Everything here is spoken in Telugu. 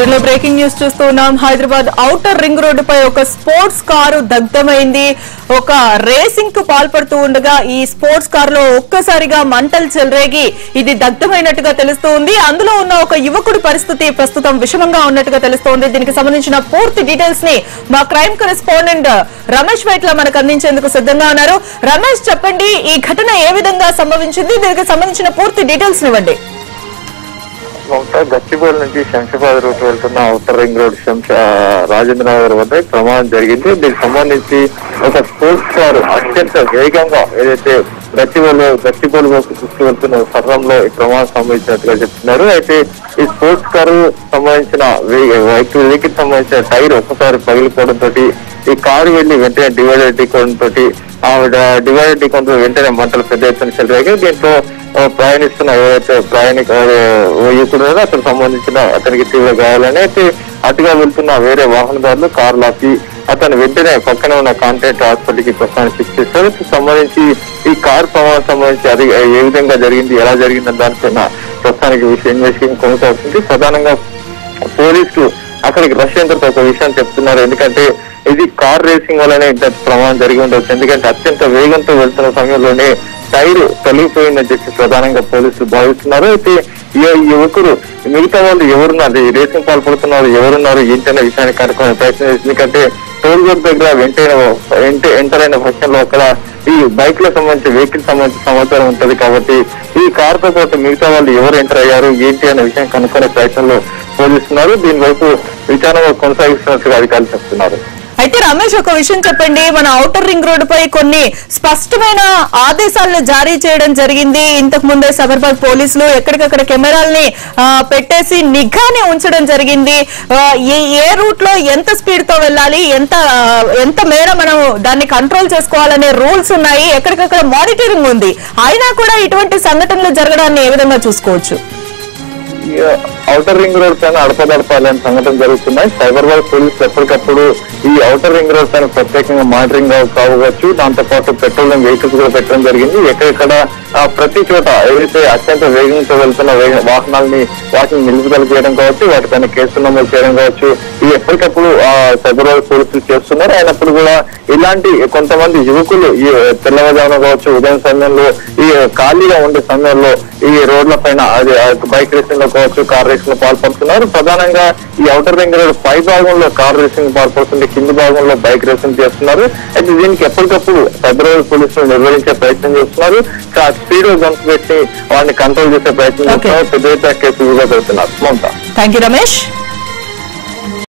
బ్రేకింగ్ న్యూస్ చూస్తున్నాం. హైదరాబాద్ ఔటర్ రింగ్ రోడ్డుపై ఒక స్పోర్ట్స్ కారు దగ్ధమైంది. ఒక రేసింగ్ కు పాల్పడుతూ ఉండగా ఈ స్పోర్ట్స్ కారులో ఒక్కసారిగా మంటలు చెలరేగి ఇది దగ్ధమైనట్టుగా తెలుస్తోంది. అందులో ఉన్న ఒక యువకుడి పరిస్థితి ప్రస్తుతం విషమంగా ఉన్నట్టుగా తెలుస్తోంది. దీనికి సంబంధించిన పూర్తి డీటెయిల్స్ ని మా క్రైమ్ కరెస్పాండెంట్ రమేష్ వైట్ల మనకు అందించేందుకు సిద్ధంగా ఉన్నారు. రమేష్, చెప్పండి, ఈ ఘటన ఏ విధంగా సంభవించింది? దీనికి సంబంధించిన పూర్తి డీటెయిల్స్ ఇవ్వండి. గచ్చిబౌలి నుంచి శంషాబాద్ రూట్ వెళ్తున్న outer ring road Rajendra Nagar వద్ద ప్రమాదం జరిగింది. దీనికి సంబంధించి ఒక స్పోర్ట్స్ కారు అత్యంత వేగంగా ఏదైతే గచ్చిబౌలి తీసుకువెళ్తున్న సర్రంలో ఈ ప్రమాదం సంభవించినట్టుగా చెప్తున్నారు. అయితే ఈ స్పోర్ట్స్ కారు సంబంధించిన వెహికల్ సంబంధించిన టైర్ ఒక్కసారి పగిలిపోవడంతో ఈ కారు వెళ్లి వెంటనే డివైడర్ ఢీకోవడంతో డివైడర్ ఢీకోవడంతో వెంటనే మంటలు పెద్ద ఎత్తున చెలరేగాయి. దీంతో ప్రయాణిస్తున్న ఏవైతే యువకుడు అతనికి సంబంధించిన అతనికి తీవ్ర గాయాలని, అయితే అటుగా వెళ్తున్న వేరే వాహనదారులు కారు లాపి అతను వెంటనే పక్కనే ఉన్న కాంట్రాక్ట్ హాస్పిటల్ కి ప్రస్తుతానికి ఫిక్స్ చేశారు. సంబంధించి ఈ కారు ప్రమాదం సంబంధించి అది ఏ విధంగా జరిగింది, ఎలా జరిగిందని దానిపైన ప్రస్తుతానికి ఇన్వెస్టిగేషన్ కొనసాగుతుంది. ప్రధానంగా పోలీసులు అక్కడికి రష్ అయిన తర్వాత ఒక విషయం చెప్తున్నారు. ఎందుకంటే ఇది కార్ రేసింగ్ వల్లనే ఇంత ప్రమాదం జరిగి ఉండవచ్చు. ఎందుకంటే అత్యంత వేగంతో వెళ్తున్న సమయంలోనే టైర్ తొలగిపోయిందని చెప్పి ప్రధానంగా పోలీసులు భావిస్తున్నారు. అయితే ఈ యువకుడు మిగతా వాళ్ళు ఎవరున్నారు, ఈ రేసింగ్ పాల్పడుతున్నారు ఎవరున్నారు ఏంటనే విషయాన్ని కనుక్కునే ప్రయత్నం. ఎందుకంటే టోల్ గేట్ దగ్గర ఎంటర్ అయిన పక్షంలో అక్కడ ఈ బైక్ లకు సంబంధించి వెహికల్ సంబంధించిన సమాచారం ఉంటది. కాబట్టి ఈ కార్ తో పాటు మిగతా వాళ్ళు ఎవరు ఎంటర్ అయ్యారు ఏంటి అనే విషయం కనుక్కునే ప్రయత్నంలో పోలీసున్నారు. దీని వైపు విచారణ కొనసాగిస్తున్నట్టుగా అధికారులు చెప్తున్నారు. అయితే రమేష్, ఒక విషయం చెప్పండి, మన ఔటర్ రింగ్ రోడ్డు పై కొన్ని స్పష్టమైన ఆదేశాలను జారీ చేయడం జరిగింది. ఇంతకు ముందే సబర్బాద్ పోలీసులు ఎక్కడికక్కడ కెమెరాల్ని పెట్టేసి నిఘాని ఉంచడం జరిగింది. ఏ రూట్ లో ఎంత స్పీడ్ తో వెళ్ళాలి, ఎంత మేర మనం దాన్ని కంట్రోల్ చేసుకోవాలనే రూల్స్ ఉన్నాయి, ఎక్కడికక్కడ మానిటరింగ్ ఉంది. అయినా కూడా ఇటువంటి సంఘటనలు జరగడాన్ని ఏ విధంగా చూసుకోవచ్చు? ఔటర్ రింగ్ రోడ్ పైన అడపదడపాలనే సంఘటన జరుగుతున్నాయి. సైబరాబాద్ పోలీసులు ఎప్పటికప్పుడు ఈ ఔటర్ రింగ్ రోడ్ పైన ప్రత్యేకంగా మానిటరింగ్ కావచ్చు, దాంతో పాటు పెట్రోలింగ్ వెహికల్స్ కూడా పెట్టడం జరిగింది. ఎక్కడెక్కడ ప్రతి చోట ఏదైతే అత్యంత వేగంతో వెళ్తున్న వాహనాలని వాటిని నిలుపుదల చేయడం కావచ్చు, వాటిపైన కేసులు నమోదు చేయడం కావచ్చు, ఈ ఎప్పటికప్పుడు సైబరాబాద్ పోలీసులు చేస్తున్నారు. అయినప్పుడు కూడా ఇలాంటి కొంతమంది యువకులు ఈ తెల్లవారుజామున కావచ్చు, ఉదయం సమయంలో ఈ ఖాళీగా ఉండే సమయంలో ఈ రోడ్ల పైన అది బైక్ రేసింగ్ లో కావచ్చు, కార్ రేసింగ్ లో పాల్పడుతున్నారు. ప్రధానంగా ఈ ఔటర్ రింగ్ రోడ్ పై భాగంలో కార్ రేసింగ్ పాల్పడుతుంటే కింది భాగంలో బైక్ రేసింగ్ చేస్తున్నారు. అయితే దీనికి ఎప్పటికప్పుడు సైబరాబాద్ పోలీసులు నిర్వహించే ప్రయత్నం చేస్తున్నారు. స్పీడ్ గన్స్ పెట్టి వాడిని కంట్రోల్ చేసే ప్రయత్నం చేస్తున్నారు. పెద్ద కేసులు కూడా పెడుతున్నారు. Thank you Ramesh.